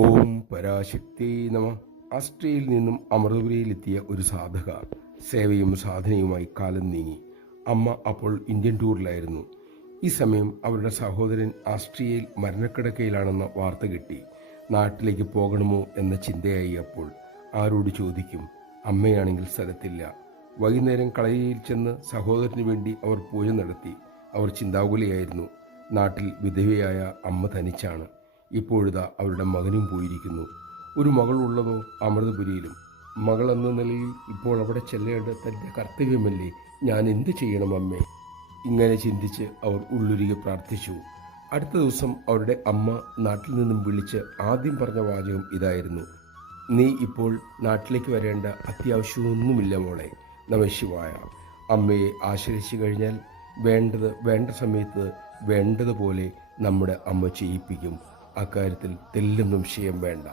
ഓം പരാശക്തി നമ. ആസ്ട്രിയയിൽ നിന്നും അമൃതപുരിയിലെത്തിയ ഒരു സാധക സേവയും സാധനയുമായി കാലം നീങ്ങി. അമ്മ അപ്പോൾ ഇന്ത്യൻ ടൂറിലായിരുന്നു. ഈ സമയം അവരുടെ സഹോദരൻ ആസ്ട്രിയയിൽ മരണക്കിടക്കയിലാണെന്ന വാർത്ത കിട്ടി. നാട്ടിലേക്ക് പോകണമോ എന്ന ചിന്തയായി. അപ്പോൾ ആരോട് ചോദിക്കും? അമ്മയാണെങ്കിൽ സ്ഥലത്തില്ല. വൈകുന്നേരം കളരിയിൽ ചെന്ന് സഹോദരന് വേണ്ടി അവർ പൂജ നടത്തി. അവർ ചിന്താകുലയായിരുന്നു. നാട്ടിൽ വിധവയായ അമ്മ തനിച്ചാണ്. ഇപ്പോഴിതാ അവരുടെ മകനും പോയിരിക്കുന്നു. ഒരു മകൾ ഉള്ളതോ അമൃതപുരിയിലും. മകൾ എന്ന നിലയിൽ ഇപ്പോൾ അവിടെ ചെല്ലേണ്ട തൻ്റെ കർത്തവ്യമല്ലേ? ഞാൻ എന്ത് ചെയ്യണം അമ്മേ? ഇങ്ങനെ ചിന്തിച്ച് അവർ ഉള്ളുരുകി പ്രാർത്ഥിച്ചു. അടുത്ത ദിവസം അവരുടെ അമ്മ നാട്ടിൽ നിന്നും വിളിച്ച് ആദ്യം പറഞ്ഞ വാചകം ഇതായിരുന്നു: നീ ഇപ്പോൾ നാട്ടിലേക്ക് വരേണ്ട അത്യാവശ്യമൊന്നുമില്ല മോളെ. നമഃശിവായ. അമ്മയെ ആശ്രയിച്ചു കഴിഞ്ഞാൽ വേണ്ടത് വേണ്ട സമയത്ത് വേണ്ടതുപോലെ നമ്മുടെ അമ്മ ചെയ്യിപ്പിക്കും. അക്കാര്യത്തിൽ തെല്ലൊന്നും വിഷയം വേണ്ട.